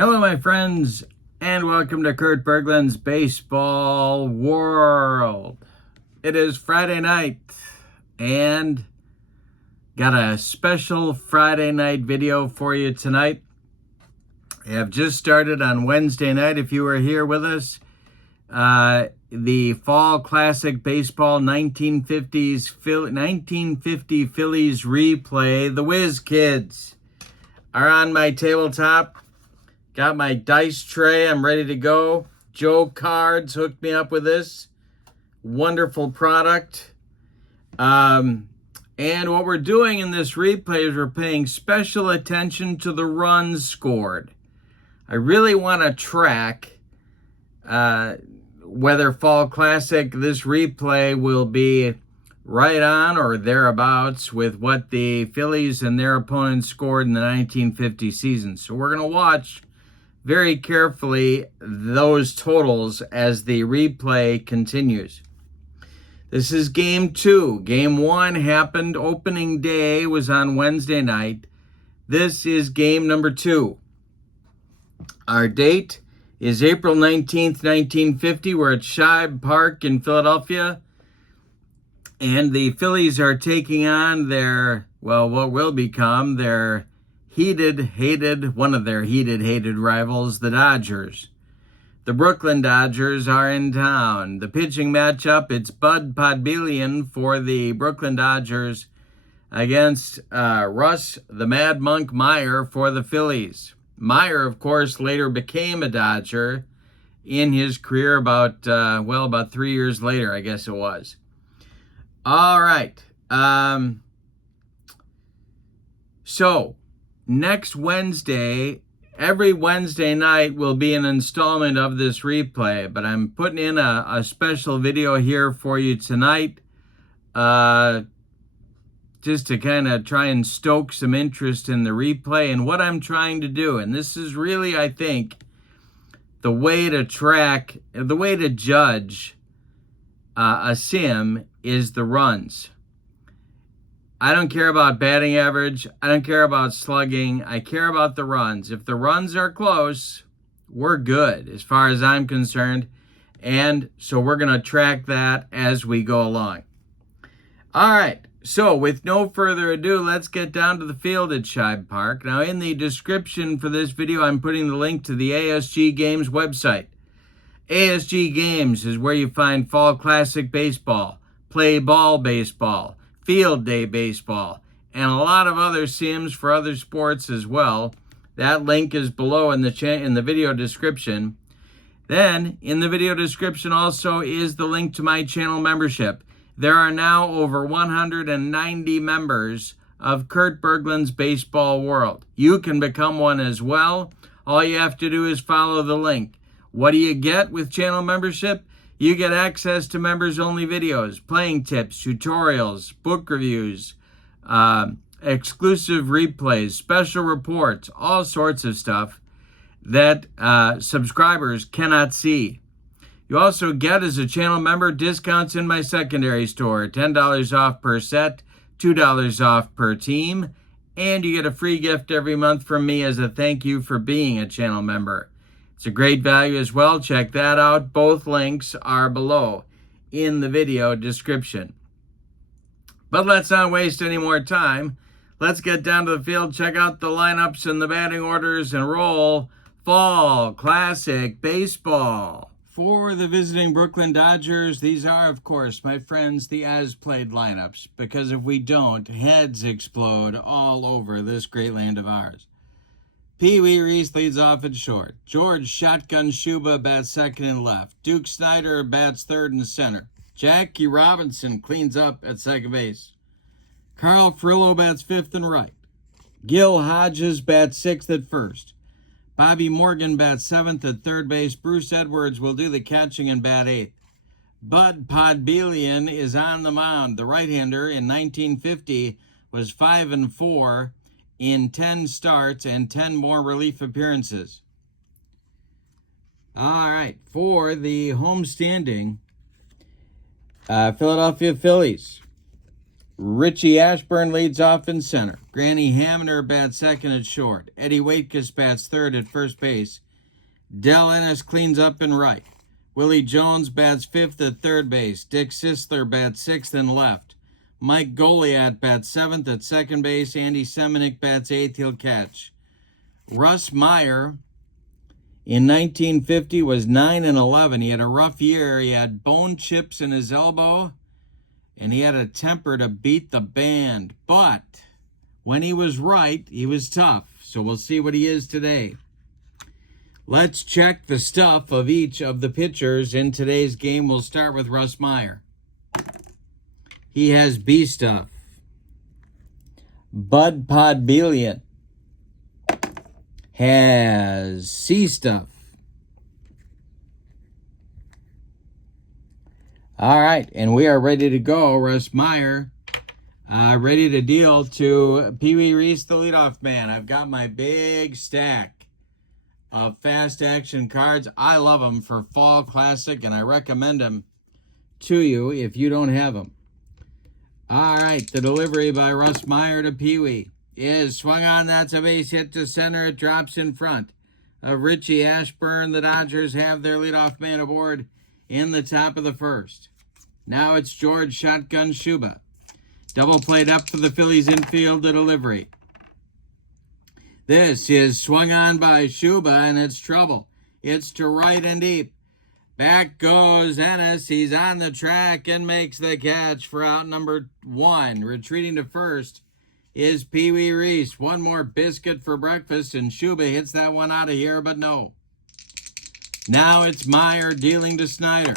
Hello, my friends, and welcome to Kurt Berglund's Baseball World. It is Friday night, and got a special Friday night video for you tonight. I have just started on Wednesday night, if you were here with us, the Fall Classic Baseball 1950 Phillies replay. The Whiz Kids are on my tabletop. Got my dice tray. I'm ready to go. Joe Cards hooked me up with this wonderful product. And what we're doing in this replay is we're paying special attention to the runs scored. I really want to track whether Fall Classic, this replay will be right on or thereabouts with what the Phillies and their opponents scored in the 1950 season. So we're going to watch very carefully those totals as the replay continues. This is game 2. Game 1 happened opening day, was on Wednesday night. This is game number 2. Our date is April 19th, 1950. We're at Shibe Park in Philadelphia. And the Phillies are taking on their, well, what will become their one of their hated rivals, the Dodgers. The Brooklyn Dodgers are in town. The pitching matchup, it's Bud Podbelian for the Brooklyn Dodgers against Russ, the Mad Monk Meyer for the Phillies. Meyer, of course, later became a Dodger in his career about 3 years later, I guess it was. All right. So, next Wednesday, every Wednesday night will be an installment of this replay, but I'm putting in a special video here for you tonight just to kind of try and stoke some interest in the replay and what I'm trying to do. And this is really, I think, the way to judge a sim is the runs. I don't care about batting average. I don't care about slugging. I care about the runs. If the runs are close, we're good as far as I'm concerned. And so we're going to track that as we go along. All right. So with no further ado, let's get down to the field at Shibe Park. Now, in the description for this video, I'm putting the link to the ASG Games website. ASG Games is where you find Fall Classic Baseball, Play Ball Baseball, Field Day Baseball, and a lot of other sims for other sports as well. That link is below in the video description. Then, in the video description also is the link to my channel membership. There are now over 190 members of Kurt Berglund's Baseball World. You can become one as well. All you have to do is follow the link. What do you get with channel membership? You get access to members-only videos, playing tips, tutorials, book reviews, exclusive replays, special reports, all sorts of stuff that subscribers cannot see. You also get, as a channel member, discounts in my secondary store, $10 off per set, $2 off per team, and you get a free gift every month from me as a thank you for being a channel member. It's a great value as well. Check that out. Both links are below in the video description. But let's not waste any more time. Let's get down to the field, check out the lineups and the batting orders, and roll Fall Classic Baseball. For the visiting Brooklyn Dodgers, these are, of course, my friends, the as-played lineups, because if we don't, heads explode all over this great land of ours. Pee Wee Reese leads off at short. George Shotgun Shuba bats second and left. Duke Snyder bats third and center. Jackie Robinson cleans up at second base. Carl Furillo bats fifth and right. Gil Hodges bats sixth at first. Bobby Morgan bats seventh at third base. Bruce Edwards will do the catching and bat eighth. Bud Podbelian is on the mound. The right-hander in 1950 was 5-4 in 10 starts and 10 more relief appearances. All right, for the homestanding Philadelphia Phillies, Richie Ashburn leads off in center. Granny Hamner bats second at short. Eddie Waitkus bats third at first base. Del Ennis cleans up in right. Willie Jones bats fifth at third base. Dick Sisler bats sixth in left. Mike Goliat bats seventh at second base. Andy Semenick bats eighth. He'll catch. Russ Meyer in 1950 was 9-11. He had a rough year. He had bone chips in his elbow, and he had a temper to beat the band. But when he was right, he was tough. So we'll see what he is today. Let's check the stuff of each of the pitchers in today's game. We'll start with Russ Meyer. He has B stuff. Bud Podbelian has C stuff. All right, and we are ready to go. Russ Meyer, ready to deal to Pee Wee Reese, the leadoff man. I've got my big stack of fast action cards. I love them for Fall Classic, and I recommend them to you if you don't have them. All right, the delivery by Russ Meyer to Pee Wee is swung on. That's a base hit to center. It drops in front of Richie Ashburn. The Dodgers have their leadoff man aboard in the top of the first. Now it's George Shotgun Shuba. Double played up for the Phillies infield, the delivery. This is swung on by Shuba, and it's trouble. It's to right and deep. Back goes Ennis. He's on the track and makes the catch for out number one. Retreating to first is Pee Wee Reese. One more biscuit for breakfast, and Shuba hits that one out of here, but no. Now it's Meyer dealing to Snyder.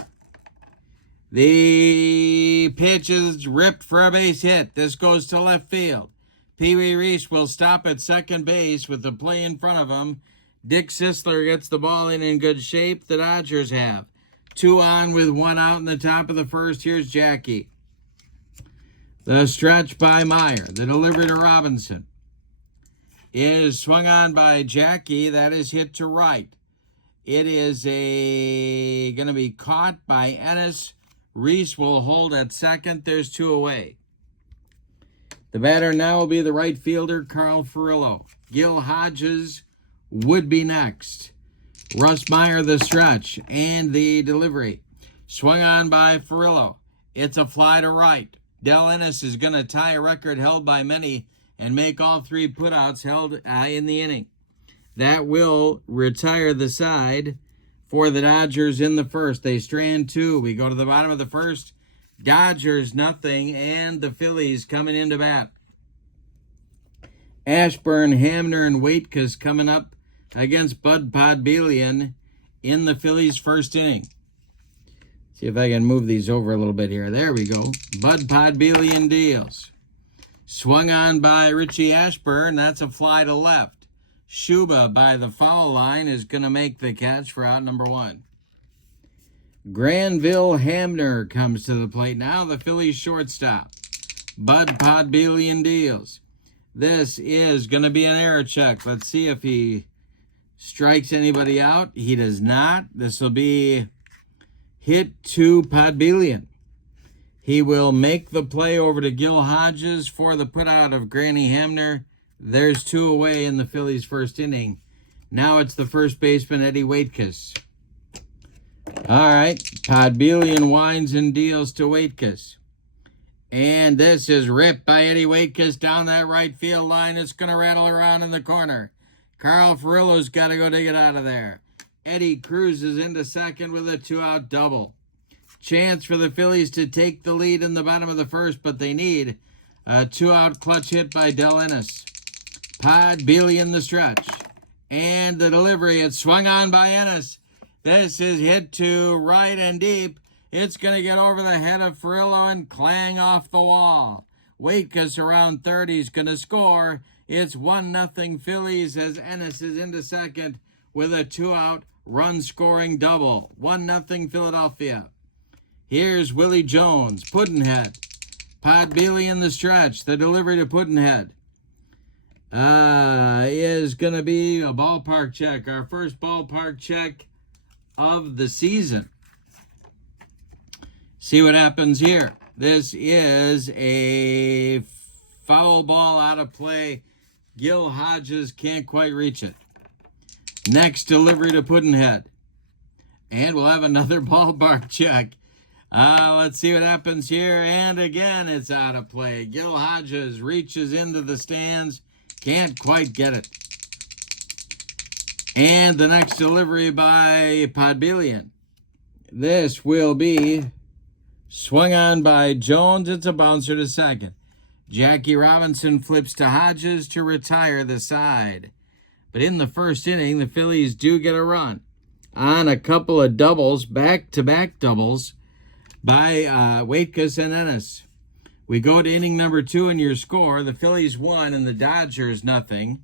The pitch is ripped for a base hit. This goes to left field. Pee Wee Reese will stop at second base with the play in front of him. Dick Sisler gets the ball in good shape. The Dodgers have 2 on with 1 out in the top of the first. Here's Jackie. The stretch by Meyer. The delivery to Robinson is swung on by Jackie. That is hit to right. It is going to be caught by Ennis. Reese will hold at second. There's 2 away. The batter now will be the right fielder, Carl Furillo. Gil Hodges would be next. Russ Meyer, the stretch and the delivery. Swung on by Furillo. It's a fly to right. Del Ennis is going to tie a record held by many and make all 3 putouts held in the inning. That will retire the side for the Dodgers in the first. They strand 2. We go to the bottom of the first. Dodgers nothing, and the Phillies coming into bat. Ashburn, Hamner, and Waitkus coming up against Bud Podbelian in the Phillies' first inning. See if I can move these over a little bit here. There we go. Bud Podbelian deals. Swung on by Richie Ashburn. That's a fly to left. Shuba by the foul line is going to make the catch for out number 1. Granville Hamner comes to the plate. Now the Phillies shortstop. Bud Podbelian deals. This is going to be an error check. Let's see if he strikes anybody out. He does not. This will be hit to Podbelian. He will make the play over to Gil Hodges for the putout of Granny Hamner. There's 2 away in the Phillies' first inning. Now it's the first baseman, Eddie Waitkus. All right, Podbelian winds and deals to Waitkus. And this is ripped by Eddie Waitkus down that right field line. It's going to rattle around in the corner. Carl Furillo's got to go dig it out of there. Eddie cruises into second with a 2-out double. Chance for the Phillies to take the lead in the bottom of the first, but they need a 2-out clutch hit by Del Ennis. Podbelian the stretch. And the delivery, it's swung on by Ennis. This is hit to right and deep. It's going to get over the head of Furillo and clang off the wall. Waitkus around third. He's going to score. It's 1-0 Phillies as Ennis is into second with a 2-out run-scoring double. 1-0 Philadelphia. Here's Willie Jones, Puddinhead. Podbelian the stretch. The delivery to Puddinhead is going to be a ballpark check. Our first ballpark check of the season. See what happens here. This is a foul ball out of play. Gil Hodges can't quite reach it. Next delivery to Puddinhead. And we'll have another ballpark check. Let's see what happens here. And again, it's out of play. Gil Hodges reaches into the stands. Can't quite get it. And the next delivery by Podbelian. This will be swung on by Jones. It's a bouncer to second. Jackie Robinson flips to Hodges to retire the side. But in the first inning, the Phillies do get a run on a couple of doubles, back-to-back doubles, by Waitkus and Ennis. We go to inning number 2 and your score. The Phillies 1 and the Dodgers nothing.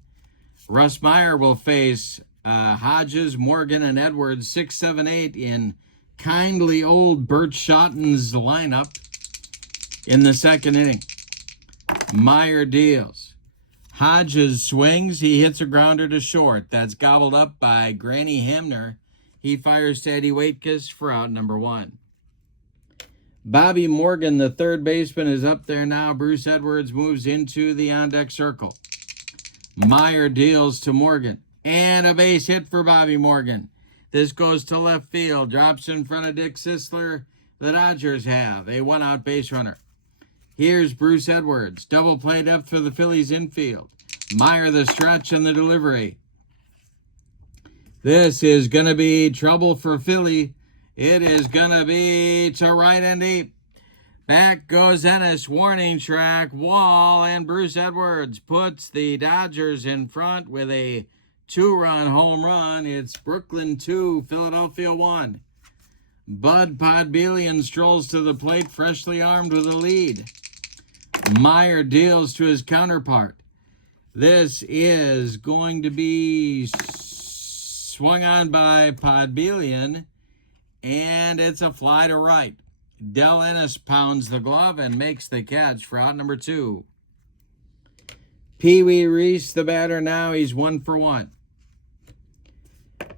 Russ Meyer will face Hodges, Morgan, and Edwards 6, 7, 8 in kindly old Bert Schotten's lineup in the second inning. Meyer deals. Hodges swings. He hits a grounder to short. That's gobbled up by Granny Hamner. He fires to Eddie Waitkus for out number 1. Bobby Morgan, the third baseman, is up there now. Bruce Edwards moves into the on-deck circle. Meyer deals to Morgan. And a base hit for Bobby Morgan. This goes to left field. Drops in front of Dick Sisler. The Dodgers have a one-out base runner. Here's Bruce Edwards. Double play depth for the Phillies infield. Meyer the stretch and the delivery. This is going to be trouble for Philly. It is going to be to right and deep. Back goes Ennis. Warning track, wall, and Bruce Edwards puts the Dodgers in front with a 2-run home run. It's Brooklyn 2, Philadelphia 1. Bud Podbelian strolls to the plate, freshly armed with a lead. Meyer deals to his counterpart. This is going to be swung on by Podbelian, and it's a fly to right. Del Ennis pounds the glove and makes the catch for out number 2. Pee Wee Reese, the batter now. He's 1 for 1.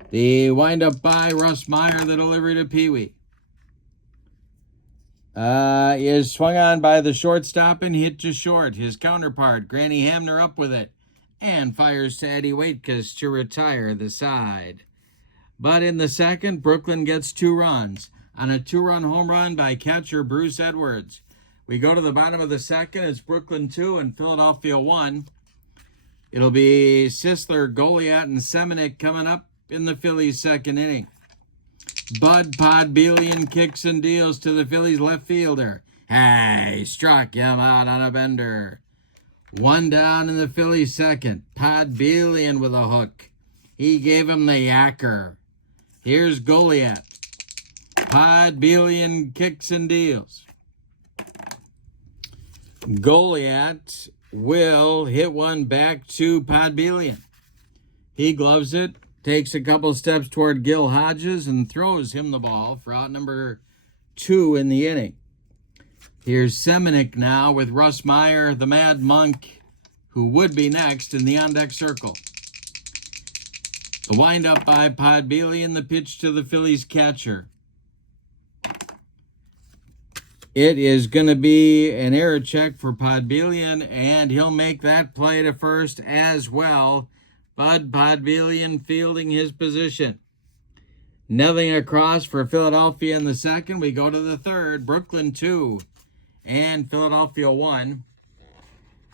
The windup by Russ Meyer, the delivery to Pee Wee. Is swung on by the shortstop and hit to short. His counterpart, Granny Hamner, up with it and fires to Eddie Waitkus to retire the side. But in the second, Brooklyn gets 2 runs on a 2-run home run by catcher Bruce Edwards. We go to the bottom of the second. It's Brooklyn 2 and Philadelphia 1. It'll be Sisler, Goliat, and Semenick coming up in the Phillies' second inning. Bud Podbelian kicks and deals to the Phillies left fielder. Hey, struck him out on a bender. 1 down in the Phillies' second. Podbelian with a hook. He gave him the yacker. Here's Goliat. Podbelian kicks and deals. Goliat will hit one back to Podbelian. He gloves it, takes a couple steps toward Gil Hodges, and throws him the ball for out number 2 in the inning. Here's Semenick now with Russ Meyer, the Mad Monk, who would be next in the on-deck circle. The windup by Podbelian, the pitch to the Phillies catcher. It is going to be an error check for Podbelian, and he'll make that play to first as well. Bud Podbelian fielding his position. Nothing across for Philadelphia in the second. We go to the third. Brooklyn 2 and Philadelphia 1.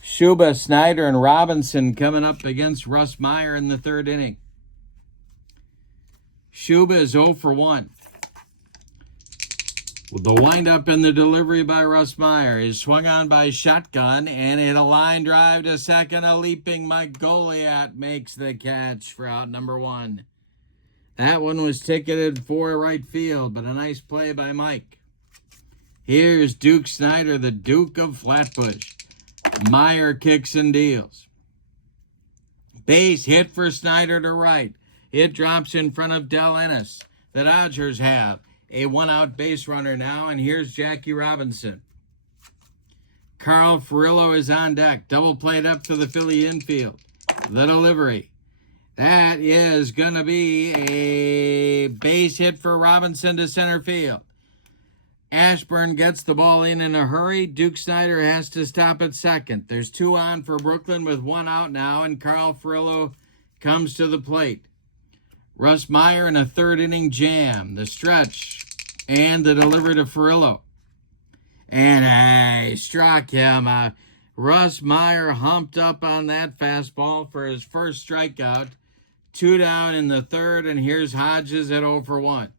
Schuba, Snyder, and Robinson coming up against Russ Meyer in the third inning. Schuba is 0 for 1. The windup and the delivery by Russ Meyer is swung on by Shotgun, and in a line drive to second, a leaping Mike Goliat makes the catch for out number 1. That one was ticketed for right field, but a nice play by Mike. Here's Duke Snyder, the Duke of Flatbush. Meyer kicks and deals. Base hit for Snyder to right. It drops in front of Del Ennis. The Dodgers have a one-out base runner now, and here's Jackie Robinson. Carl Furillo is on deck. Double played up to the Philly infield. The delivery. That is going to be a base hit for Robinson to center field. Ashburn gets the ball in a hurry. Duke Snyder has to stop at second. There's 2 on for Brooklyn with 1 out now, and Carl Furillo comes to the plate. Russ Meyer in a 3rd inning jam. The stretch and the delivery to Furillo. And struck him. Russ Meyer humped up on that fastball for his first strikeout. 2 down in the 3rd, and here's Hodges at 0 for 1.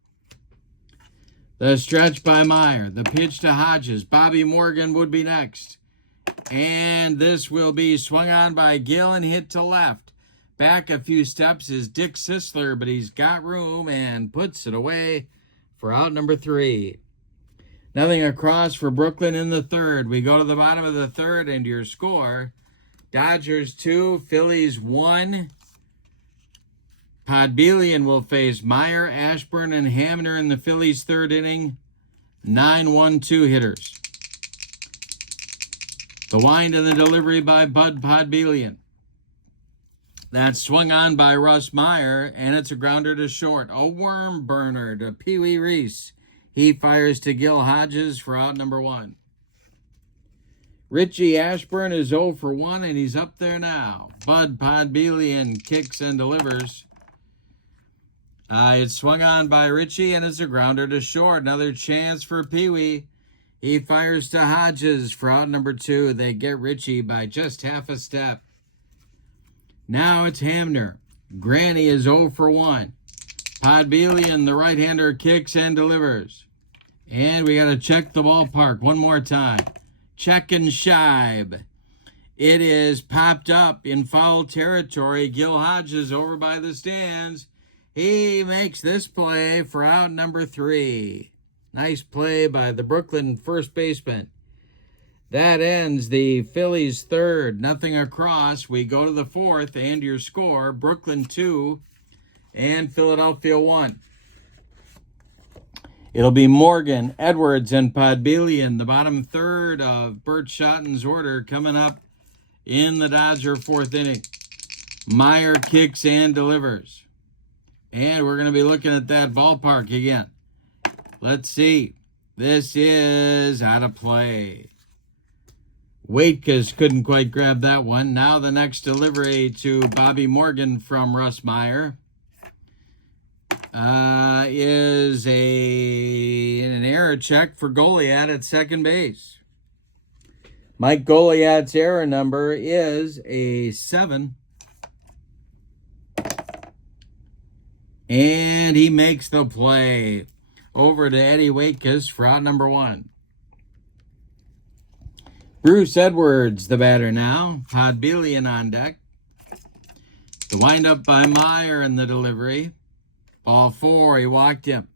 The stretch by Meyer. The pitch to Hodges. Bobby Morgan would be next. And this will be swung on by Gill and hit to left. Back a few steps is Dick Sisler, but he's got room and puts it away for out number 3. Nothing across for Brooklyn in the 3rd. We go to the bottom of the 3rd, and your score, Dodgers 2, Phillies 1. Podbelian will face Meyer, Ashburn, and Hamner in the Phillies' 3rd inning. 9-1-2 hitters. The wind and the delivery by Bud Podbelian. That's swung on by Russ Meyer, and it's a grounder to short. A worm burner to Pee Wee Reese. He fires to Gil Hodges for out number 1. Richie Ashburn is 0 for 1, and he's up there now. Bud Podbelian kicks and delivers. It's swung on by Richie, and it's a grounder to short. Another chance for Pee Wee. He fires to Hodges for out number 2. They get Richie by just half a step. Now it's Hamner. Granny is 0 for 1. Podbelian, the right-hander, kicks and delivers. And we got to check the ballpark one more time. Check and shibe. It is popped up in foul territory. Gil Hodges over by the stands. He makes this play for out number 3. Nice play by the Brooklyn first baseman. That ends the Phillies' 3rd. Nothing across. We go to the 4th, and your score, Brooklyn 2 and Philadelphia 1. It'll be Morgan, Edwards, and Podbelian, the bottom 3rd of Bert Schotten's order, coming up in the Dodger 4th inning. Meyer kicks and delivers. And we're going to be looking at that ballpark again. Let's see. This is out of play. Waitkus couldn't quite grab that one. Now the next delivery to Bobby Morgan from Russ Meyer is an error check for Goliath at second base. Mike Goliath's error number is a 7. And he makes the play. Over to Eddie Waitkus for out number 1. Bruce Edwards, the batter now. Podbelian on deck. The windup by Meyer in the delivery. Ball 4, he walked him.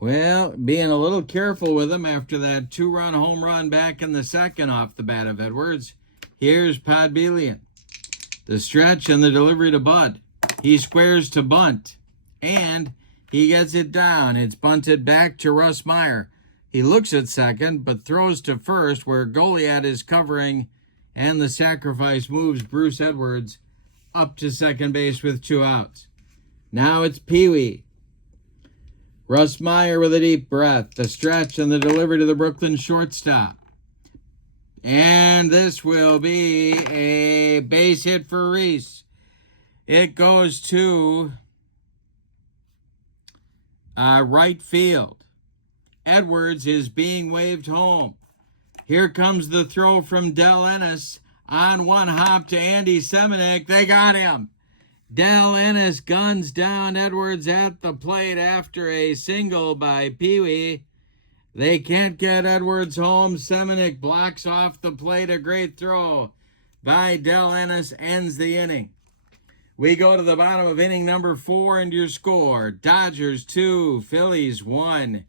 Well, being a little careful with him after that 2-run home run back in the 2nd off the bat of Edwards. Here's Podbelian. The stretch and the delivery to Bud. He squares to bunt, and he gets it down. It's bunted back to Russ Meyer. He looks at second, but throws to first where Goliath is covering, and the sacrifice moves Bruce Edwards up to second base with 2 outs. Now it's Pee Wee. Russ Meyer with a deep breath. The stretch and the delivery to the Brooklyn shortstop. And this will be a base hit for Reese. It goes to right field. Edwards is being waved home. Here comes the throw from Del Ennis on one hop to Andy Semenuk. They got him. Del Ennis guns down Edwards at the plate after a single by Pee Wee. They can't get Edwards home. Semenuk blocks off the plate. A great throw by Del Ennis ends the inning. We go to the bottom of inning number 4 and your score. Dodgers 2, Phillies 1.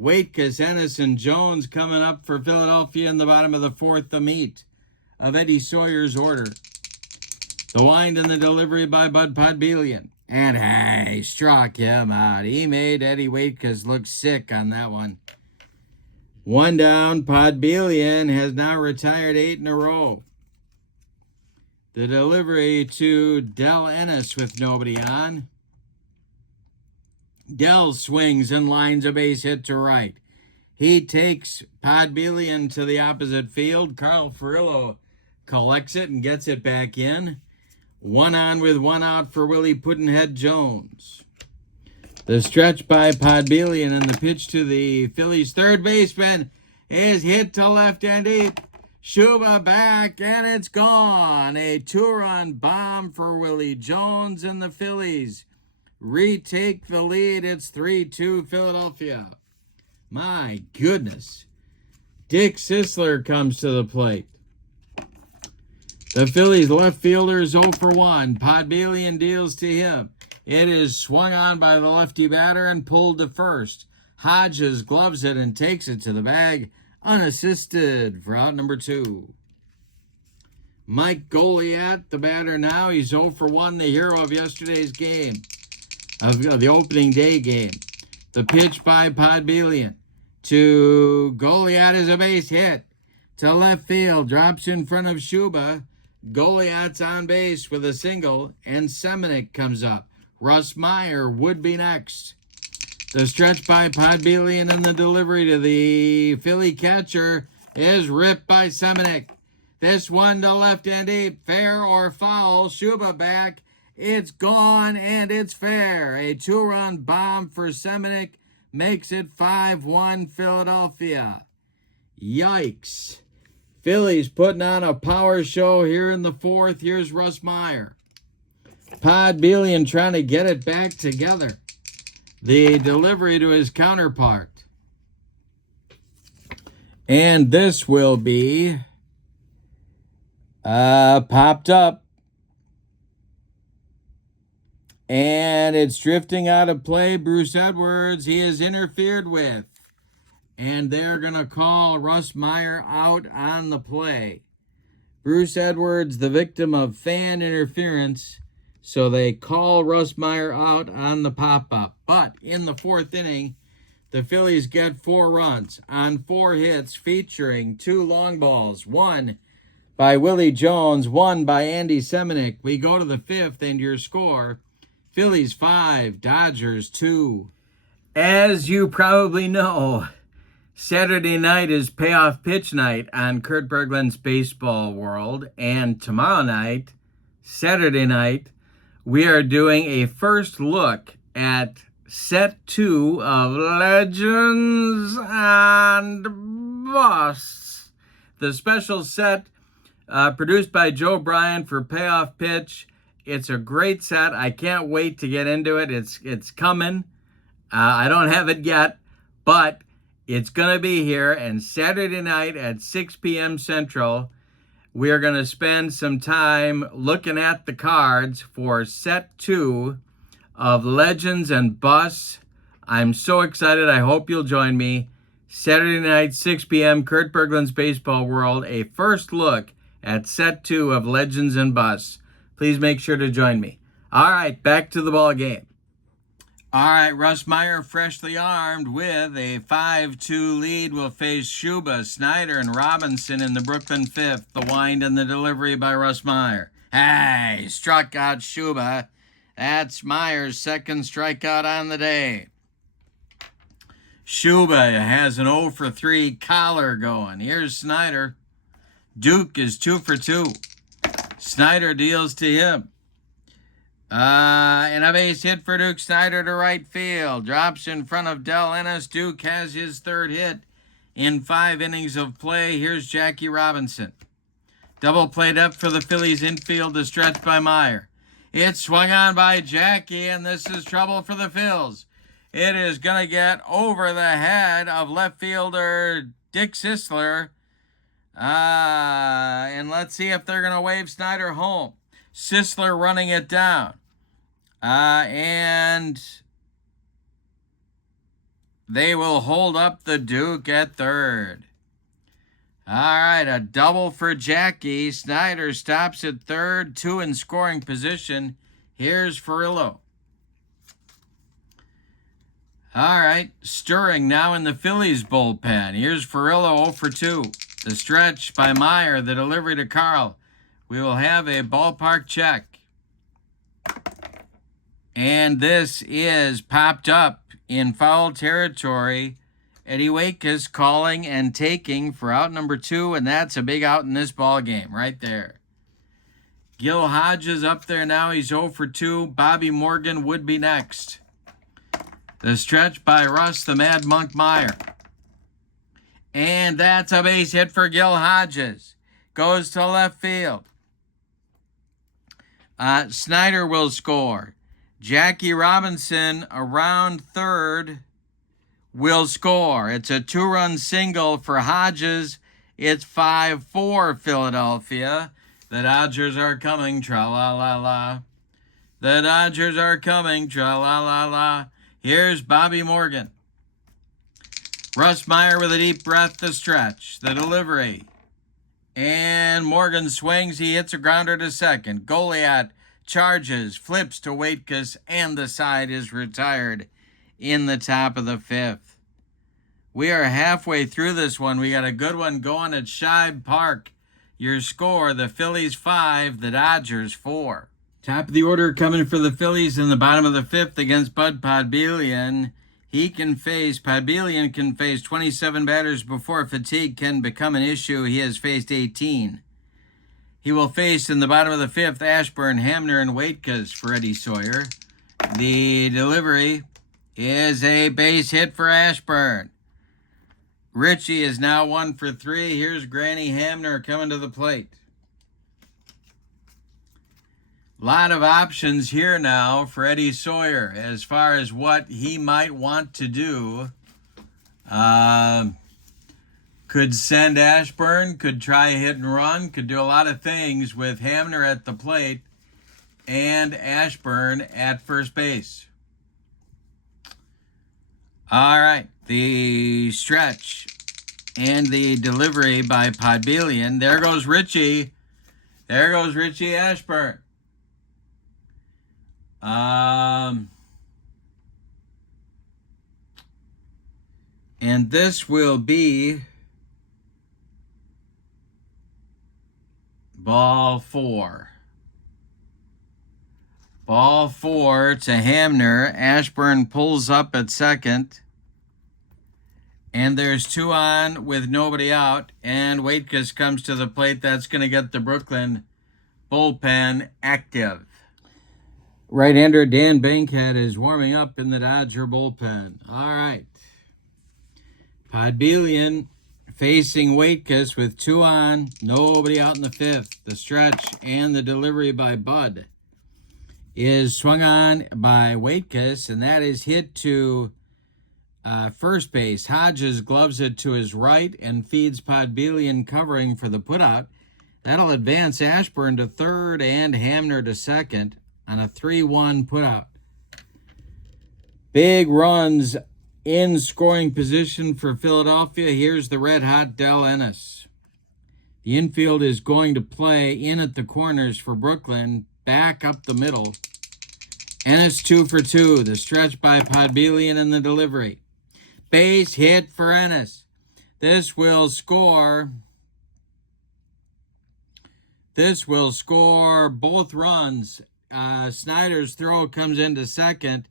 Waitkus, Ennis, and Jones coming up for Philadelphia in the bottom of the 4th, the meat of Eddie Sawyer's order. The wind and the delivery by Bud Podbelian. And he struck him out. He made Eddie Waitkus look sick on that one. 1 down. Podbelian has now retired 8 in a row. The delivery to Del Ennis with nobody on. Del swings and lines a base hit to right. He takes Podbelian to the opposite field. Carl Furillo collects it and gets it back in. 1 on with 1 out for Willie Puddinhead Jones. The stretch by Podbelian and the pitch to the Phillies third baseman is hit to left and deep. Shuba back, and it's gone. A 2-run bomb for Willie Jones, and the Phillies retake the lead. It's 3-2 Philadelphia. My goodness. Dick Sisler comes to the plate. The Phillies left fielder is 0 for 1. Podbelian deals to him. It is swung on by the lefty batter and pulled to first. Hodges gloves it and takes it to the bag, unassisted for out number 2. Mike Goliat, the batter now. He's 0 for 1, the hero of yesterday's game, of the opening day game. The pitch by Podbelian to Goliat is a base hit. To left field, drops in front of Shuba. Goliat's on base with a single, and Semenick comes up. Russ Meyer would be next. The stretch by Podbelian and the delivery to the Philly catcher is ripped by Semenick. This one to left and deep. Fair or foul? Shuba back. It's gone, and it's fair. A 2-run bomb for Semenick makes it 5-1 Philadelphia. Yikes. Phillies putting on a power show here in the 4th. Here's Russ Meyer. Podbelian trying to get it back together. The delivery to his counterpart. And this will be popped up. And it's drifting out of play. Bruce Edwards, he is interfered with. And they're going to call Russ Meyer out on the play. Bruce Edwards, the victim of fan interference. So they call Russ Meyer out on the pop-up. But in the 4th inning, the Phillies get 4 runs on 4 hits featuring 2 long balls. 1 by Willie Jones, 1 by Andy Semenick. We go to the 5th, and your score, Phillies 5, Dodgers 2. As you probably know, Saturday night is payoff pitch night on Kurt Berglund's Baseball World. And tomorrow night, Saturday night, we are doing a first look at set 2 of Legends and Busts. The special set produced by Joe Bryan for Payoff Pitch. It's a great set. I can't wait to get into it. It's coming. I don't have it yet, but it's going to be here. And Saturday night at 6 p.m. Central, we are going to spend some time looking at the cards for set 2 of Legends and Busts. I'm so excited. I hope you'll join me. Saturday night, 6 p.m., Kurt Berglund's Baseball World, a first look at set 2 of Legends and Busts. Please make sure to join me. All right, back to the ball game. All right, Russ Meyer, freshly armed with a 5-2 lead, will face Shuba, Snyder, and Robinson in the Brooklyn 5th. The wind and the delivery by Russ Meyer. Hey, struck out Shuba. That's Meyer's 2nd strikeout on the day. Shuba has an 0 for 3 collar going. Here's Snyder. Duke is 2 for 2. Snyder deals to him. And a base hit for Duke. Snyder to right field. Drops in front of Del Ennis. Duke has his 3rd hit in 5 innings of play. Here's Jackie Robinson. Double played up for the Phillies infield. The stretch by Meyer. It's swung on by Jackie, and this is trouble for the Phils. It is going to get over the head of left fielder Dick Sisler. And let's see if they're going to wave Snyder home. Sisler running it down. And they will hold up the Duke at 3rd. All right, a double for Jackie. Snyder stops at 3rd, 2 in scoring position. Here's Furillo. All right, Stirring now in the Phillies bullpen. Here's Furillo 0 for 2. The stretch by Meyer, the delivery to Carl. We will have a ballpark check. And this is popped up in foul territory Eddie Waitkus calling and taking for out number 2, and that's a big out in this ball game right there. Gil Hodges up there now. He's 0 for 2. Bobby Morgan would be next. The stretch by Russ the Mad Monk Meyer. And that's a base hit for Gil Hodges. Goes to left field. Snyder will score. Jackie Robinson around third will score. It's a 2-run single for Hodges. It's 5-4 Philadelphia. The Dodgers are coming, tra-la-la-la. The Dodgers are coming, tra-la-la-la. Here's Bobby Morgan. Russ Meyer with a deep breath, the stretch, the delivery. And Morgan swings. He hits a grounder to second. Goliath charges, flips to Waitkus, and the side is retired in the top of the 5th. We are halfway through this one. We got a good one going at Shibe Park. Your score, the Phillies 5, the Dodgers 4. Top of the order coming for the Phillies in the bottom of the 5th against Bud Podbelian. Podbelian can face 27 batters before fatigue can become an issue. He has faced 18. He will face in the bottom of the 5th Ashburn, Hamner, and Waitkus for Eddie Sawyer. The delivery is a base hit for Ashburn. Richie is now 1 for 3. Here's Granny Hamner coming to the plate. Lot of options here now for Eddie Sawyer as far as what he might want to do. Could send Ashburn, could try a hit and run, could do a lot of things with Hamner at the plate and Ashburn at first base. All right, the stretch and the delivery by Podbelian. There goes Richie. There goes Richie Ashburn. And this will be ball 4. Ball 4 to Hamner. Ashburn pulls up at second. And there's 2 on with nobody out. And Waitkus comes to the plate. That's going to get the Brooklyn bullpen active. Right-hander Dan Bankhead is warming up in the Dodger bullpen. All right. Podbelian facing Waitkus with 2 on, nobody out in the 5th. The stretch and the delivery by Bud is swung on by Waitkus, and that is hit to first base. Hodges gloves it to his right and feeds Podbelian covering for the putout. That'll advance Ashburn to third and Hamner to second on a 3-1 putout. Big runs in scoring position for Philadelphia. Here's the red-hot Del Ennis. The infield is going to play in at the corners for Brooklyn, back up the middle. Ennis 2 for 2. The stretch by Podbelian and the delivery. Base hit for Ennis. This will score both runs. Snyder's throw comes into second.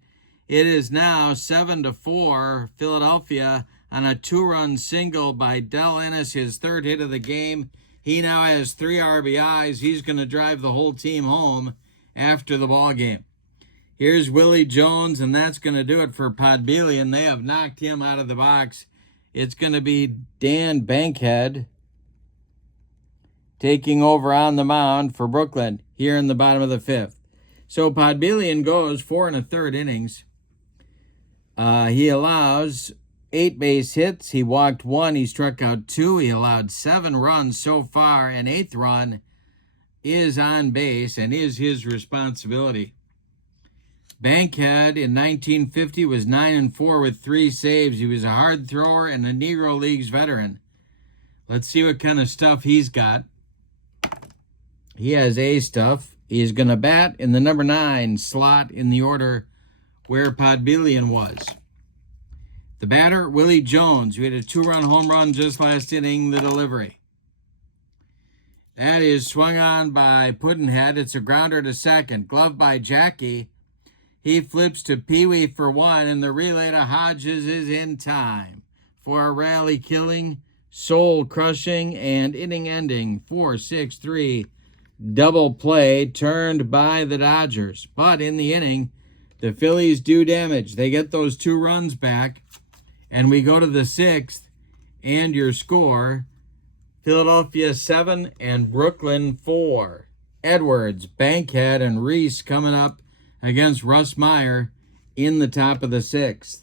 It is now 7-4 Philadelphia on a 2-run single by Del Ennis, his 3rd hit of the game. He now has 3 RBIs. He's going to drive the whole team home after the ball game. Here's Willie Jones, and that's going to do it for Podbelian. They have knocked him out of the box. It's going to be Dan Bankhead taking over on the mound for Brooklyn here in the bottom of the 5th. So Podbelian goes 4 1/3 innings. He allows 8 base hits. He walked 1. He struck out 2. He allowed 7 runs so far. An 8th run is on base and is his responsibility. Bankhead in 1950 was 9-4 with 3 saves. He was a hard thrower and a Negro Leagues veteran. Let's see what kind of stuff he's got. He has A stuff. He's going to bat in the number 9 slot in the order where Podbelian was. The batter, Willie Jones, who had a 2-run home run just last inning, the delivery. That is swung on by Puddinhead. It's a grounder to second. Glove by Jackie. He flips to Pee Wee for 1, and the relay to Hodges is in time for a rally-killing, soul-crushing, and inning-ending 4-6-3 double play turned by the Dodgers. But in the inning, the Phillies do damage. They get those 2 runs back, and we go to the 6th, and your score, Philadelphia 7 and Brooklyn 4. Edwards, Bankhead, and Reese coming up against Russ Meyer in the top of the 6th.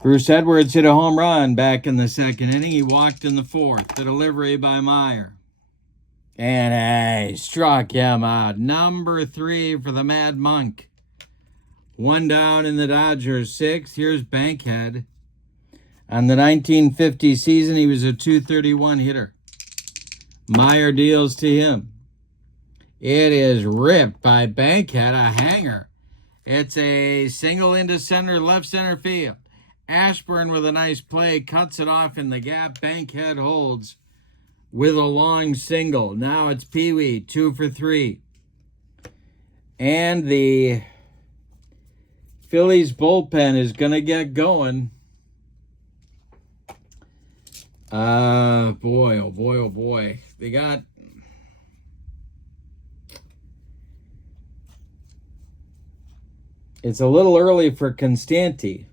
Bruce Edwards hit a home run back in the 2nd inning. He walked in the 4th. The delivery by Meyer. And struck him out. Number 3 for the Mad Monk. 1 down in the Dodgers 6th. Here's Bankhead. On the 1950 season, he was a .231 hitter. Meyer deals to him. It is ripped by Bankhead, a hanger. It's a single into center, left center field. Ashburn with a nice play, cuts it off in the gap. Bankhead holds with a long single. Now it's Pee Wee, 2 for 3. And the Phillies bullpen is going to get going. Boy, oh boy, oh boy. They got... It's a little early for Constanti.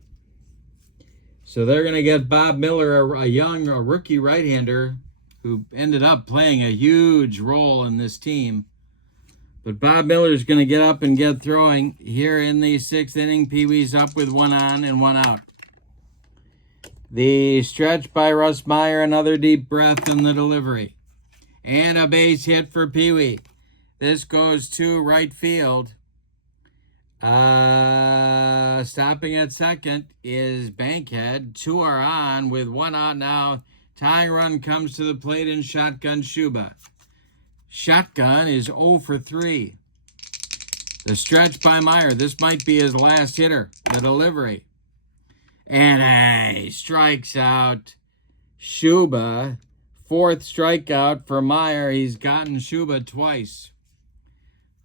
So they're going to get Bob Miller, a rookie right-hander who ended up playing a huge role in this team. But Bob Miller's going to get up and get throwing here in the 6th inning. Pee Wee's up with 1 on and 1 out. The stretch by Russ Meyer, another deep breath in the delivery. And a base hit for Pee Wee. This goes to right field. Stopping at second is Bankhead. 2 are on with 1 out now. Tying run comes to the plate in shotgun Shuba. Shotgun is 0 for 3. The stretch by Meyer. This might be his last hitter. The delivery. And he strikes out Shuba. 4th strikeout for Meyer. He's gotten Shuba twice.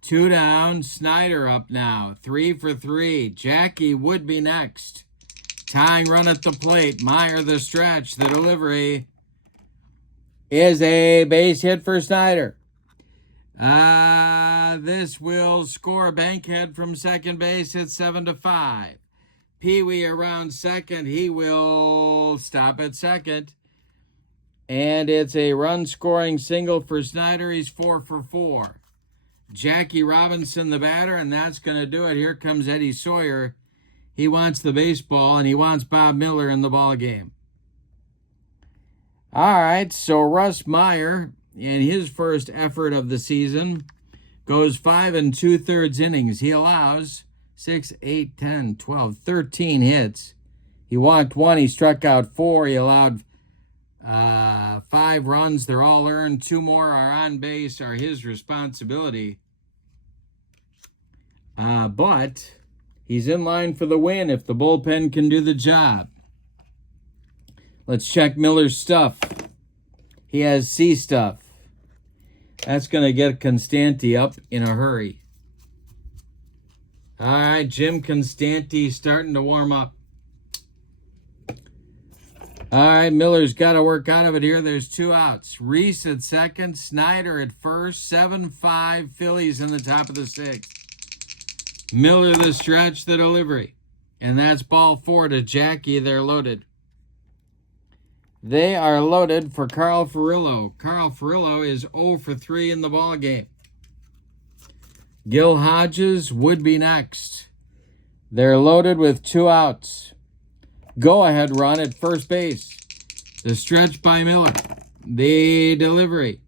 2 down, Snyder up now. 3 for 3. Jackie would be next. Tying run at the plate. Meyer the stretch. The delivery is a base hit for Snyder. This will score Bankhead from second base at 7-5. Pee Wee around second. He will stop at second. And it's a run-scoring single for Snyder. He's 4 for 4. Jackie Robinson, the batter, and that's going to do it. Here comes Eddie Sawyer. He wants the baseball, and he wants Bob Miller in the ball game. All right, so Russ Meyer, in his first effort of the season, goes 5 2/3 innings. He allows 6, 8, 10, 12, 13 hits. He walked 1. He struck out 4. He allowed 5 runs. They're all earned. 2 more are on base, are his responsibility. But he's in line for the win if the bullpen can do the job. Let's check Miller's stuff. He has C stuff. That's going to get Constanti up in a hurry. All right, Jim Constanti starting to warm up. All right, Miller's got to work out of it here. There's 2 outs. Reese at second, Snyder at first, 7-5, Phillies in the top of the 6th. Miller the stretch, the delivery. And that's ball 4 to Jackie. They're loaded. They are loaded for Carl Furillo. Carl Furillo is 0 for 3 in the ball game. Gil Hodges would be next. They're loaded with 2 outs. Go-ahead run at first base. The stretch by Miller. The delivery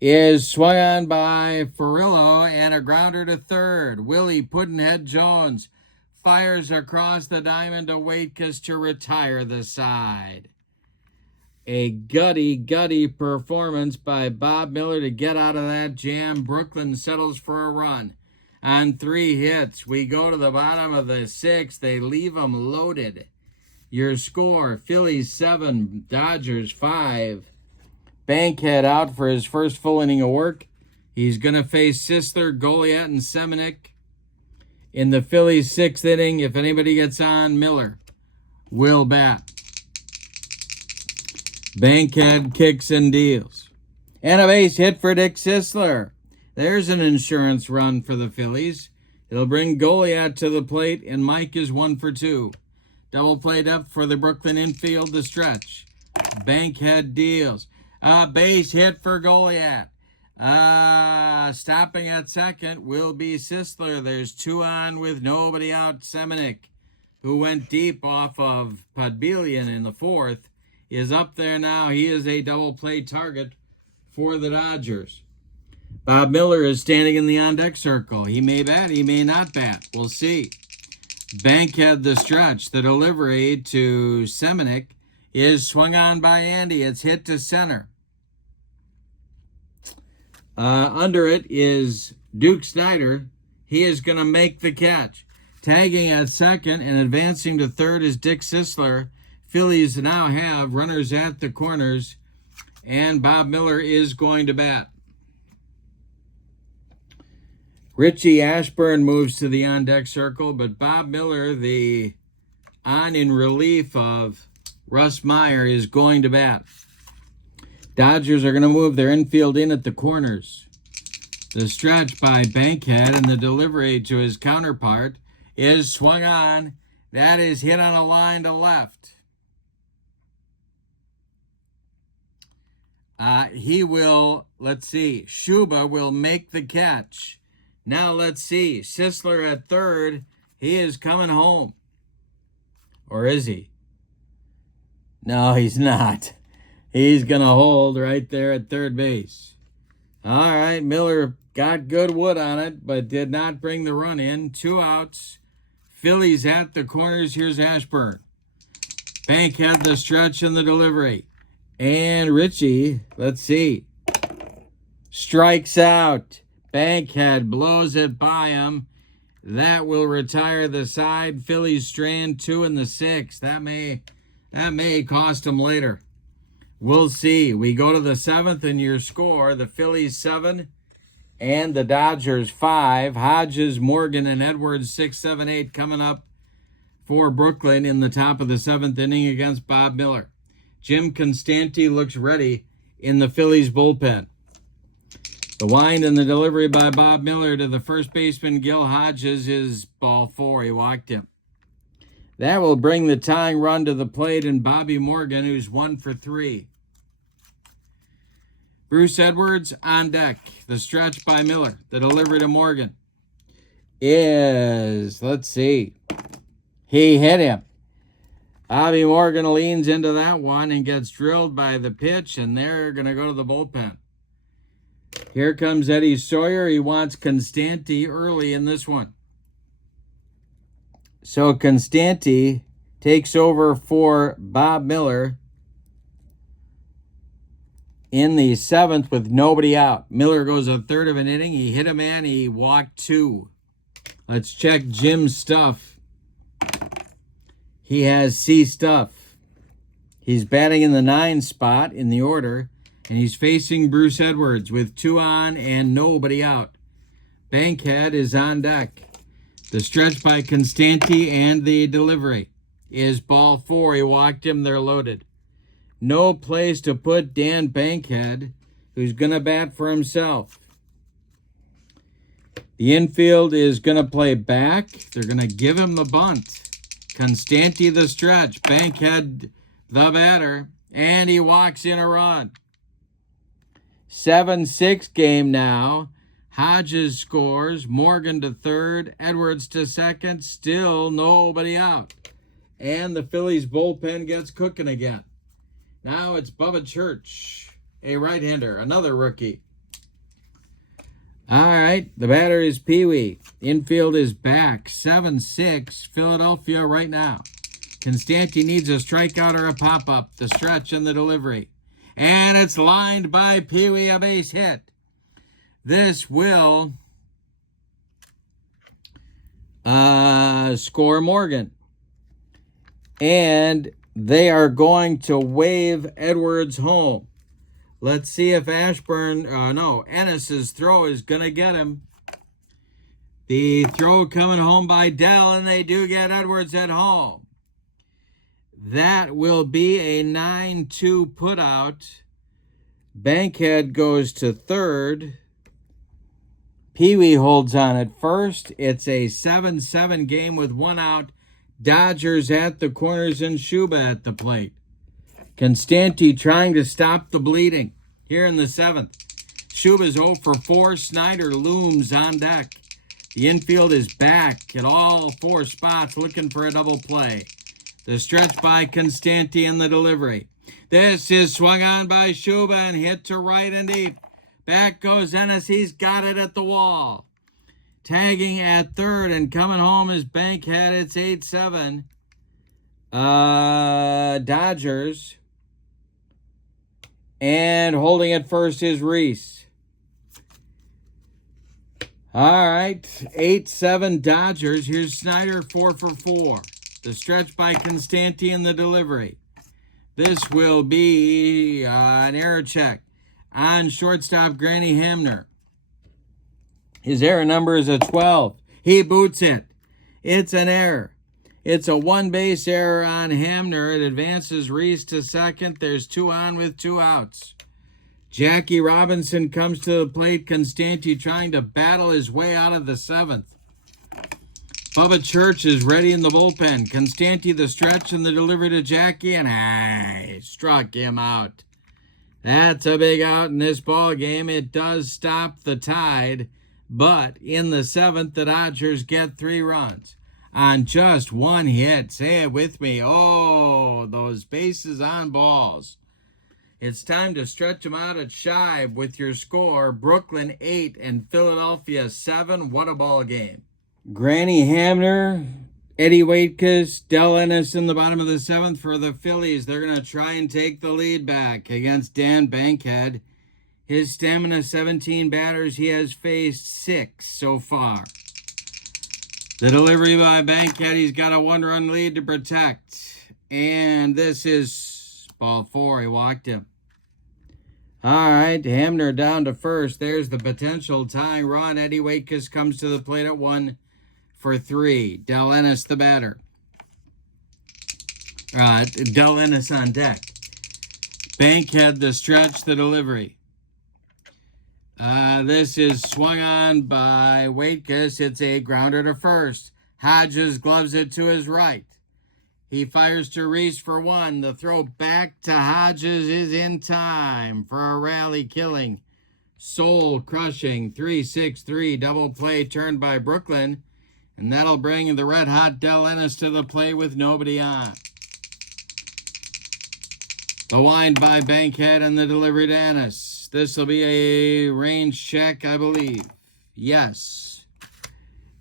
is swung on by Furillo and a grounder to third. Willie Puddinhead Jones fires across the diamond to Waitkus to retire the side. A gutty performance by Bob Miller to get out of that jam. Brooklyn settles for a run. On 3 hits, we go to the bottom of the 6th. They leave them loaded. Your score, Phillies 7, Dodgers 5. Bankhead out for his first full inning of work. He's going to face Sisler, Goliat, and Semenick. In the Phillies 6th inning, if anybody gets on, Miller will bat. Bankhead kicks and deals. And a base hit for Dick Sisler. There's an insurance run for the Phillies. It'll bring Goliath to the plate, and Mike is 1 for 2. Double play depth for the Brooklyn infield to stretch. Bankhead deals. A base hit for Goliath. Stopping at second will be Sisler. There's 2 on with nobody out. Semenuk, who went deep off of Podbelian in the 4th, is up there now. He is a double play target for the Dodgers. Bob Miller is standing in the on-deck circle. He may bat, he may not bat. We'll see. Bankhead the stretch. The delivery to Semenuk is swung on by Andy. It's hit to center. Under it is Duke Snyder. He is going to make the catch. Tagging at second and advancing to third is Dick Sisler. Phillies now have runners at the corners, and Bob Miller is going to bat. Richie Ashburn moves to the on-deck circle, but Bob Miller, the on in relief of Russ Meyer, is going to bat. Dodgers are going to move their infield in at the corners. The stretch by Bankhead and the delivery to his counterpart is swung on. That is hit on a line to left. Schuba will make the catch. Now let's see. Sisler at third. He is coming home. Or is he? No, he's not. He's going to hold right there at third base. All right, Miller got good wood on it, but did not bring the run in. 2 outs. Phillies at the corners. Here's Ashburn. Bankhead the stretch and the delivery. And Richie, let's see, strikes out. Bankhead blows it by him. That will retire the side. Phillies strand 2 in the 6th. That may cost them later. We'll see. We go to the 7th, and your score, the Phillies 7 and the Dodgers 5. Hodges, Morgan, and Edwards 6, 7, 8 coming up for Brooklyn in the top of the 7th inning against Bob Miller. Jim Constanti looks ready in the Phillies bullpen. The wind and the delivery by Bob Miller to the first baseman, Gil Hodges, is ball 4. He walked him. That will bring the tying run to the plate, and Bobby Morgan, who's 1 for 3. Bruce Edwards on deck. The stretch by Miller. The delivery to Morgan is, let's see, he hit him. Bobby Morgan leans into that one and gets drilled by the pitch, and they're going to go to the bullpen. Here comes Eddie Sawyer. He wants Constanti early in this one. So Constanti takes over for Bob Miller in the 7th with nobody out. Miller goes a third of an inning. He hit a man. He walked 2. Let's check Jim's stuff. He has C stuff. He's batting in the 9 spot in the order, and he's facing Bruce Edwards with 2 on and nobody out. Bankhead is on deck. The stretch by Constanti and the delivery is ball 4. He walked him. They're loaded. No place to put Dan Bankhead, who's going to bat for himself. The infield is going to play back. They're going to give him the bunt. Constanti the stretch. Bankhead the batter. And he walks in a run. 7-6 game now. Hodges scores. Morgan to third. Edwards to second. Still nobody out. And the Phillies bullpen gets cooking again. Now it's Bubba Church, a right-hander, another rookie. All right, the batter is Pee Wee. Infield is back. 7-6, Philadelphia right now. Constanti needs a strikeout or a pop-up. The stretch and the delivery. And it's lined by Pee Wee, a base hit. This will score Morgan. And they are going to wave Edwards home. Let's see if Ennis's throw is going to get him. The throw coming home by Dell, and they do get Edwards at home. That will be a 9-2 putout. Bankhead goes to third. Pee Wee holds on at first. It's a 7-7 game with one out. Dodgers at the corners and Schuba at the plate. Constanti trying to stop the bleeding here in the seventh. Schuba's 0 for 4. Snyder looms on deck. The infield is back at all four spots looking for a double play. The stretch by Constanti and the delivery. This is swung on by Schuba and hit to right and deep. Back goes Ennis. He's got it at the wall. Tagging at third and coming home is Bankhead. It's 8-7. Dodgers. And holding at first is Reese. All right, 8-7 Dodgers. Here's Snyder, 4 for 4. The stretch by Constanti and the delivery. This will be an error check on shortstop Granny Hamner. His error number is a 12. He boots it. It's an error. It's a one-base error on Hamner. It advances Reese to second. There's 2 on with 2 outs. Jackie Robinson comes to the plate. Constanti trying to battle his way out of the seventh. Bubba Church is ready in the bullpen. Constanti the stretch and the delivery to Jackie, and struck him out. That's a big out in this ball game. It does stop the Tide, but in the seventh, the Dodgers get 3 runs on just one hit. Say it with me. Oh, those bases on balls. It's time to stretch them out at Shive with your score. Brooklyn 8 and Philadelphia 7. What a ball game. Granny Hamner, Eddie Waitkus, Del Ennis in the bottom of the seventh for the Phillies. They're going to try and take the lead back against Dan Bankhead. His stamina, 17 batters. He has faced 6 so far. The delivery by Bankhead. He's got a 1-run lead to protect. And this is ball 4. He walked him. All right, Hamner down to first. There's the potential tying run. Eddie Waitkus comes to the plate at 1 for 3. Del Ennis the batter. Del Ennis on deck. Bankhead the stretch, the delivery. This is swung on by Waitkus. It's a grounder to first. Hodges gloves it to his right. He fires to Reese for 1. The throw back to Hodges is in time for a rally-killing, soul-crushing 3-6-3 double play turned by Brooklyn. And that'll bring the red-hot Del Ennis to the play with nobody on. The wind by Bankhead and the delivery to Ennis. This will be a range check, I believe. Yes.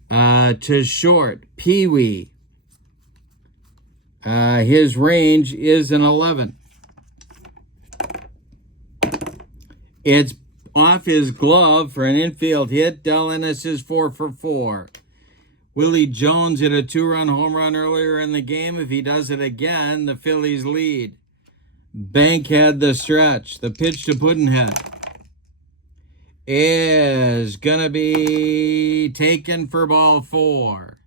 To short, Pee Wee. His range is an 11. It's off his glove for an infield hit. Del Ennis is 4 for 4. Willie Jones hit a 2-run home run earlier in the game. If he does it again, the Phillies lead. Bankhead the stretch. The pitch to Puddinhead is going to be taken for ball 4.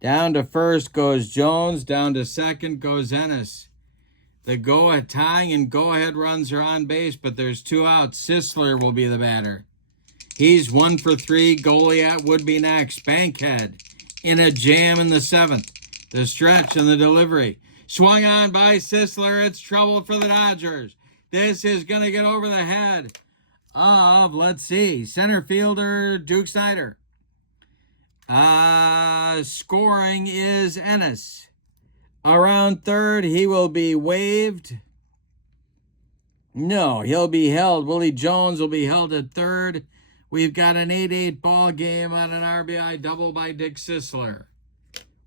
Down to first goes Jones. Down to second goes Ennis. The tying and go-ahead runs are on base, but there's 2 outs. Sisler will be the batter. He's 1 for 3. Goliath would be next. Bankhead in a jam in the seventh. The stretch and the delivery. Swung on by Sisler. It's trouble for the Dodgers. This is going to get over the head of, center fielder Duke Snyder. Scoring is Ennis. Around third, he will be waived. No, he'll be held. Willie Jones will be held at third. We've got an 8-8 ball game on an RBI double by Dick Sisler.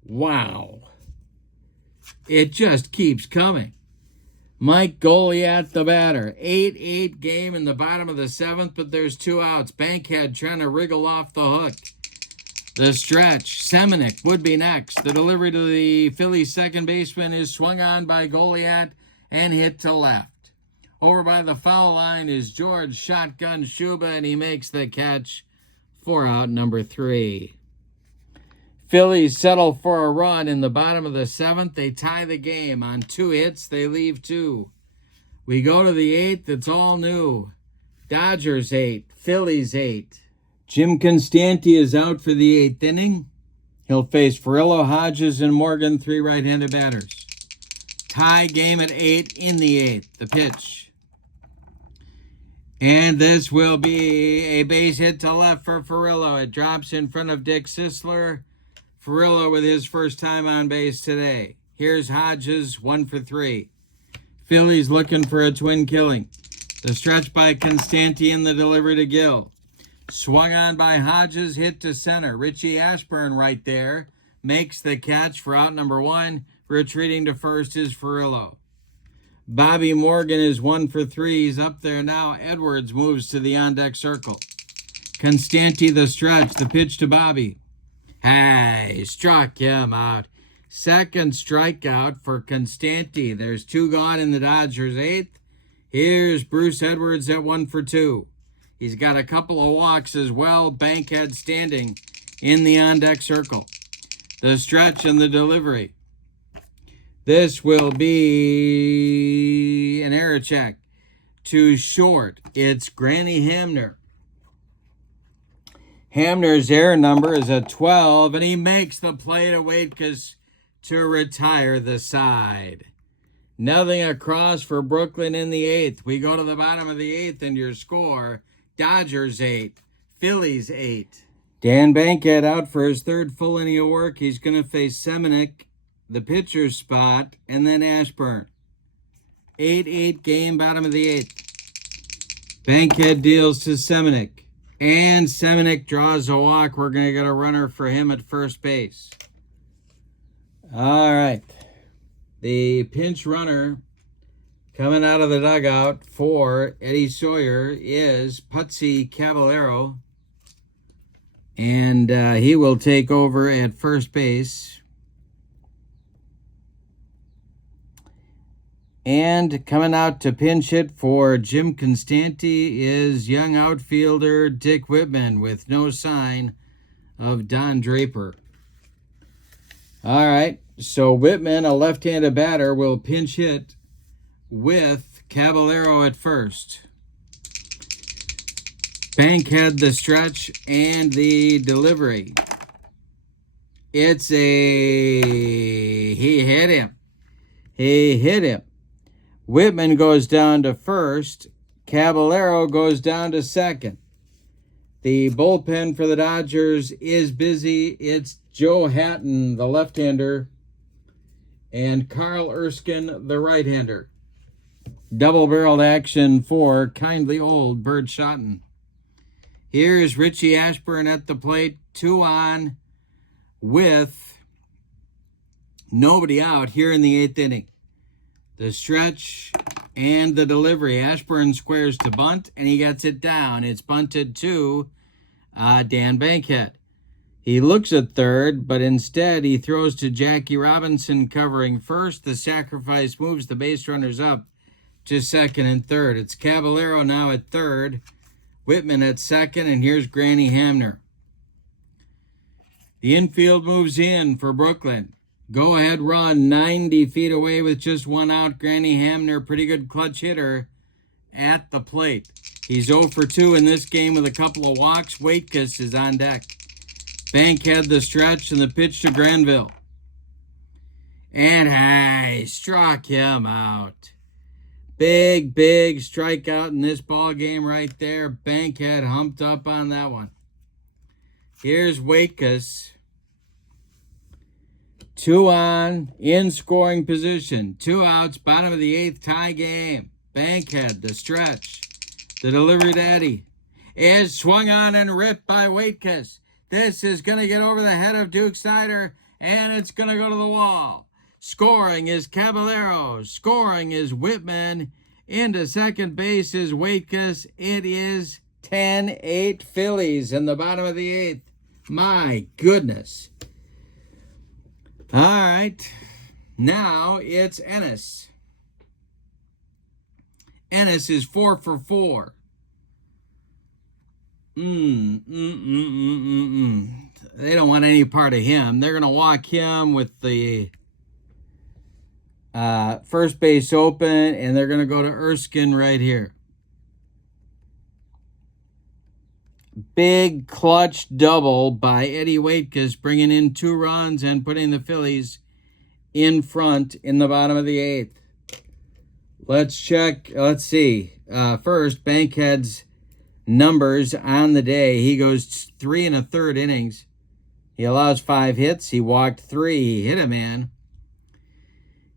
Wow. It just keeps coming. Mike Goliath, the batter. 8-8 game in the bottom of the seventh, but there's 2 outs. Bankhead trying to wriggle off the hook. The stretch. Semenick would be next. The delivery to the Phillies second baseman is swung on by Goliath and hit to left. Over by the foul line is George Shotgun Schuba, and he makes the catch for out number 3. Phillies settle for a run in the bottom of the 7th. They tie the game. On 2 hits, they leave 2. We go to the 8th. It's all new. Dodgers 8, Phillies 8. Jim Constanti is out for the 8th inning. He'll face Furillo, Hodges, and Morgan, 3 right-handed batters. Tie game at 8 in the 8th. The pitch. And this will be a base hit to left for Furillo. It drops in front of Dick Sisler. Furillo with his first time on base today. Here's Hodges, 1 for 3. Phillies looking for a twin killing. The stretch by Constanti and the delivery to Gill. Swung on by Hodges, hit to center. Richie Ashburn right there makes the catch for out number 1. Retreating to first is Furillo. Bobby Morgan is 1 for 3. He's up there now. Edwards moves to the on-deck circle. Constanti the stretch. The pitch to Bobby. Hey, struck him out. Second strikeout for Constanti. There's 2 gone in the Dodgers 8th. Here's Bruce Edwards at 1 for 2. He's got a couple of walks as well. Bankhead standing in the on-deck circle. The stretch and the delivery. This will be an error check. To short. It's Granny Hamner. Hamner's error number is a 12, and he makes the play to Waitkus to retire the side. Nothing across for Brooklyn in the 8th. We go to the bottom of the 8th, and your score, Dodgers 8, Phillies 8. Dan Bankhead out for his 3rd full inning of work. He's going to face Semenick, the pitcher's spot, and then Ashburn. 8-8 game, bottom of the 8th. Bankhead deals to Semenick. And Semenick draws a walk. We're going to get a runner for him at first base. All right. The pinch runner coming out of the dugout for Eddie Sawyer is Putsy Caballero. And he will take over at first base. And coming out to pinch hit for Jim Constanti is young outfielder Dick Whitman with no sign of Don Draper. All right, so Whitman, a left-handed batter, will pinch hit with Caballero at first. Bankhead the stretch and the delivery. It's he hit him. He hit him. Whitman goes down to first. Caballero goes down to second. The bullpen for the Dodgers is busy. It's Joe Hatton, the left-hander, and Carl Erskine, the right-hander. Double-barreled action for kindly old Bert Schotten. Here's Richie Ashburn at the plate, 2 on with nobody out here in the 8th inning. The stretch and the delivery. Ashburn squares to bunt, and he gets it down. It's bunted to Dan Bankhead. He looks at third, but instead he throws to Jackie Robinson covering first. The sacrifice moves the base runners up to second and third. It's Caballero now at third, Whitman at second, and here's Granny Hamner. The infield moves in for Brooklyn. Go-ahead run 90 feet away with just 1 out. Granny Hamner, pretty good clutch hitter at the plate. He's 0 for 2 in this game with a couple of walks. Waitkus is on deck. Bankhead the stretch and the pitch to Granville. And hey, struck him out. Big strikeout in this ball game right there. Bankhead humped up on that one. Here's Waitkus. 2 on, in scoring position. 2 outs, bottom of the 8th, tie game. Bankhead, the stretch. The delivery to Eddie. Is swung on and ripped by Waitkus. This is going to get over the head of Duke Snyder, and it's going to go to the wall. Scoring is Caballero. Scoring is Whitman. Into second base is Waitkus. It is 10-8 Phillies in the bottom of the 8th. My goodness. All right, now it's Ennis. Ennis is 4 for 4. They don't want any part of him. They're going to walk him with the first base open, and they're going to go to Erskine right here. Big clutch double by Eddie Waitkus, bringing in 2 runs and putting the Phillies in front in the bottom of the 8th. Let's check. Let's see. First, Bankhead's numbers on the day. He goes 3 1/3 innings. He allows 5 hits. He walked 3. He hit a man.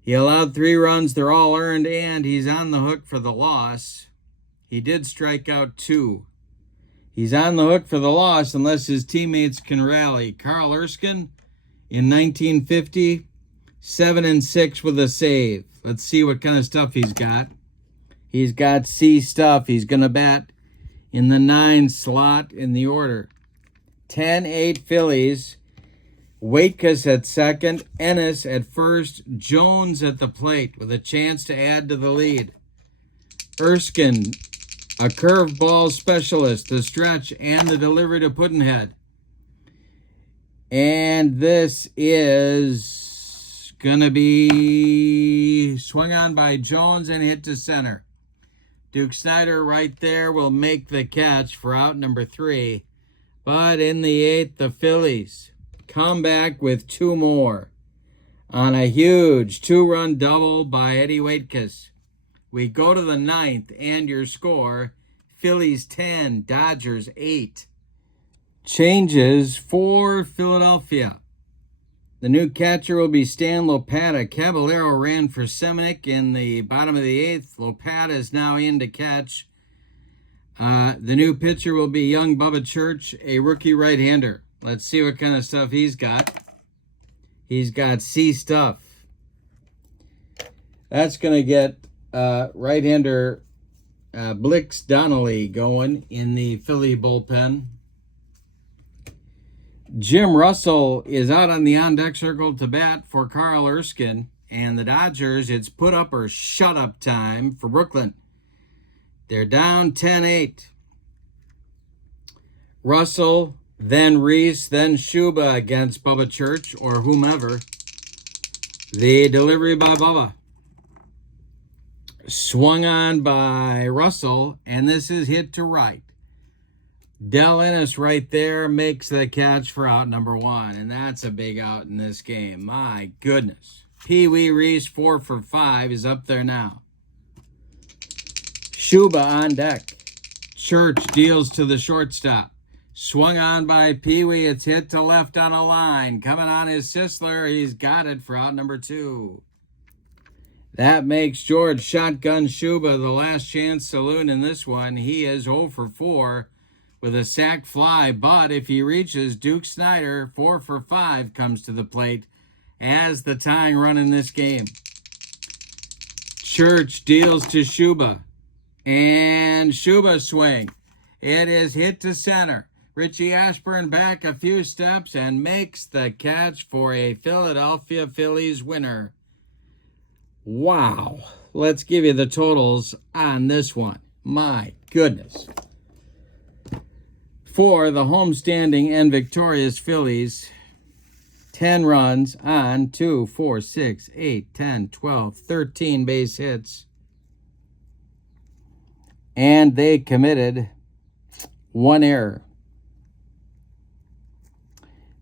He allowed 3 runs. They're all earned, and he's on the hook for the loss. He did strike out 2. He's on the hook for the loss unless his teammates can rally. Carl Erskine in 1950, 7-6 with a save. Let's see what kind of stuff he's got. He's got C stuff. He's going to bat in the 9 slot in the order. 10-8 Phillies. Waitkus at second, Ennis at first, Jones at the plate with a chance to add to the lead. Erskine, a curveball specialist, the stretch and the delivery to Puddinhead. And this is going to be swung on by Jones and hit to center. Duke Snider right there will make the catch for out number 3. But in the 8th, the Phillies come back with 2 more on a huge 2-run double by Eddie Waitkus. We go to the 9th, and your score, Phillies 10, Dodgers 8. Changes for Philadelphia. The new catcher will be Stan Lopata. Caballero ran for Seminick in the bottom of the 8th. Lopata is now in to catch. The new pitcher will be young Bubba Church, a rookie right-hander. Let's see what kind of stuff he's got. He's got C stuff. That's going to get right-hander Blix Donnelly going in the Philly bullpen. Jim Russell is out on the on-deck circle to bat for Carl Erskine. And the Dodgers, it's put up or shut up time for Brooklyn. They're down 10-8. Russell, then Reese, then Shuba against Bubba Church or whomever. The delivery by Bubba. Swung on by Russell, and this is hit to right. Del Ennis right there makes the catch for out number 1, and that's a big out in this game. My goodness. Pee Wee Reese, 4 for 5, is up there now. Shuba on deck. Church deals to the shortstop. Swung on by Pee Wee. It's hit to left on a line. Coming on is Sisler. He's got it for out number 2. That makes George Shotgun Shuba the last chance saloon in this one. He is 0 for 4 with a sac fly. But if he reaches, Duke Snider, 4 for 5, comes to the plate as the tying run in this game. Church deals to Shuba. And Shuba swing. It is hit to center. Richie Ashburn back a few steps and makes the catch for a Philadelphia Phillies winner. Wow. Let's give you the totals on this one. My goodness. For the homestanding and victorious Phillies, 10 runs on 2, 4, 6, 8, 10, 12, 13 base hits. And they committed 1 error.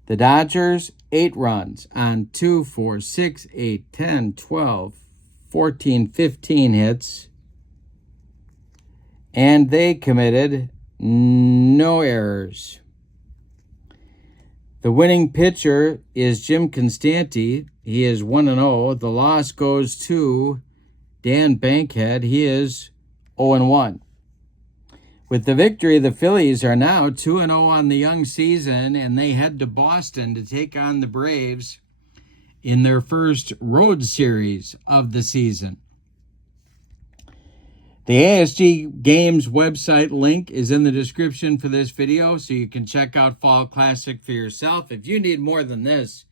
The Dodgers, 8 runs on 2, 4, 6, 8, 10, 12, 14, 15 hits. And they committed no errors. The winning pitcher is Jim Constanti. He is 1-0. The loss goes to Dan Bankhead. He is 0-1. With the victory, the Phillies are now 2-0 on the young season, and they head to Boston to take on the Braves in their first road series of the season. The ASG Games website link is in the description for this video, so you can check out Fall Classic for yourself. If you need more than this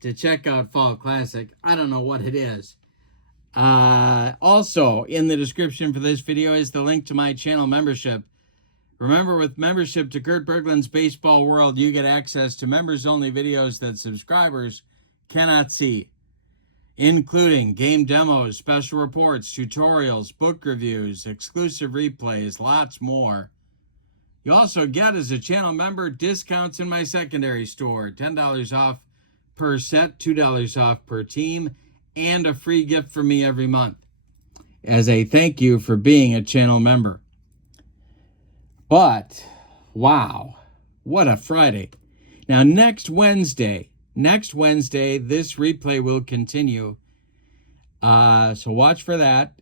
to check out Fall Classic, I don't know what it is. Also, in the description for this video is the link to my channel membership. Remember, with membership to Kurt Berglund's Baseball World, you get access to members-only videos that subscribers cannot see, including game demos, special reports, tutorials, book reviews, exclusive replays, lots more. You also get, as a channel member, discounts in my secondary store, $10 off per set, $2 off per team, and a free gift from me every month as a thank you for being a channel member. But, wow, what a Friday. Now, next Wednesday, this replay will continue. So watch for that.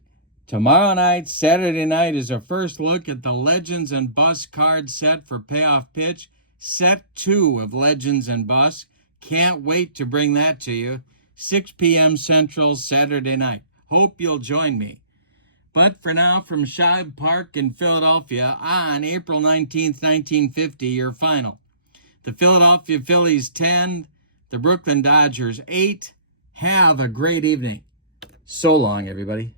Tomorrow night, Saturday night, is our first look at the Legends and Bus card set for Payoff Pitch. Set 2 of Legends and Bus. Can't wait to bring that to you. 6 p.m. Central, Saturday night. Hope you'll join me. But for now, from Shibe Park in Philadelphia, on April 19th, 1950, your final. The Philadelphia Phillies 10, the Brooklyn Dodgers 8. Have a great evening. So long, everybody.